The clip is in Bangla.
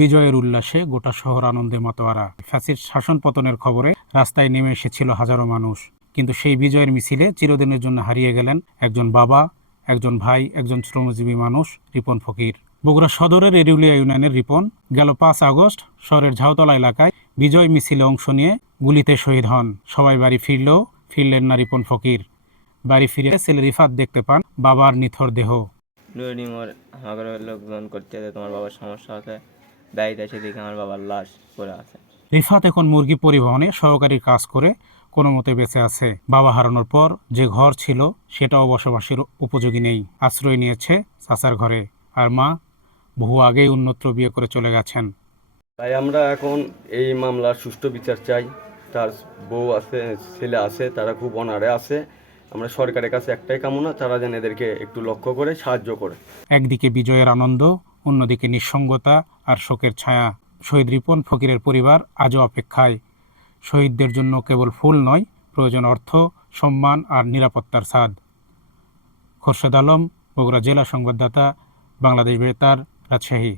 বিজয়ের উল্লাসে গোটা শহর আনন্দে মাতোয়ারা। ফ্যাসির শাসন পতনের খবরে রাস্তায় নেমে এসেছিল হাজারো মানুষ। কিন্তু সেই বিজয়ের মিছিলে চিরদিনের জন্য হারিয়ে গেলেন একজন বাবা, একজন ভাই, একজন শ্রমজীবী মানুষ, রিপন ফকির। বগুড়া সদরের এরিউলিয়া ইউনিয়নের রিপন গেল পাঁচ আগস্ট শহরের ঝাউতলা এলাকায় বিজয় মিছিলে অংশ নিয়ে গুলিতে শহীদ হন। সবাই বাড়ি ফিরলেও ফিরলেন না রিপন ফকির। বাড়ি ফিরে ছেলে রিফাত দেখতে পান বাবার নিথর দেহ। করতে তোমার বাবার সমস্যা বাড়িতে এসে দেখি আমার বাবার লাশ পড়ে আছে। রিফাত এখন মুরগি পরিবহনে সহকারী কাজ করে কোনো মতে বেঁচে আছে। বাবা হারানোর পর যে ঘর ছিল সেটাও বসবাসের উপযোগী নেই। আশ্রয় নিয়েছে চাচার ঘরে। আর মা বহু আগেই উন্নত্র বিয়ে করে চলে গেছেন। তাই আমরা এখন এই মামলার সুষ্ঠু বিচার চাই। তার বউ আছে ছেলে আছে তারা খুব অনারে আছে। আমরা সরকারের কাছে একটাই কামনা তারা যেন এদেরকে একটু লক্ষ্য করে সাহায্য করে। একদিকে বিজয়ের আনন্দ অন্যদিকে নিঃসঙ্গতা আর শোকের ছায়া। শহীদ রিপন ফকিরের পরিবার আজও অপেক্ষায়। শহীদদের জন্য কেবল ফুল নয়, প্রয়োজন অর্থ, সম্মান আর নিরাপত্তার সাদ খোরশেদ আলম, বগুড়া জেলা সংবাদদাতা, বাংলাদেশ বেতার, রাজশাহী।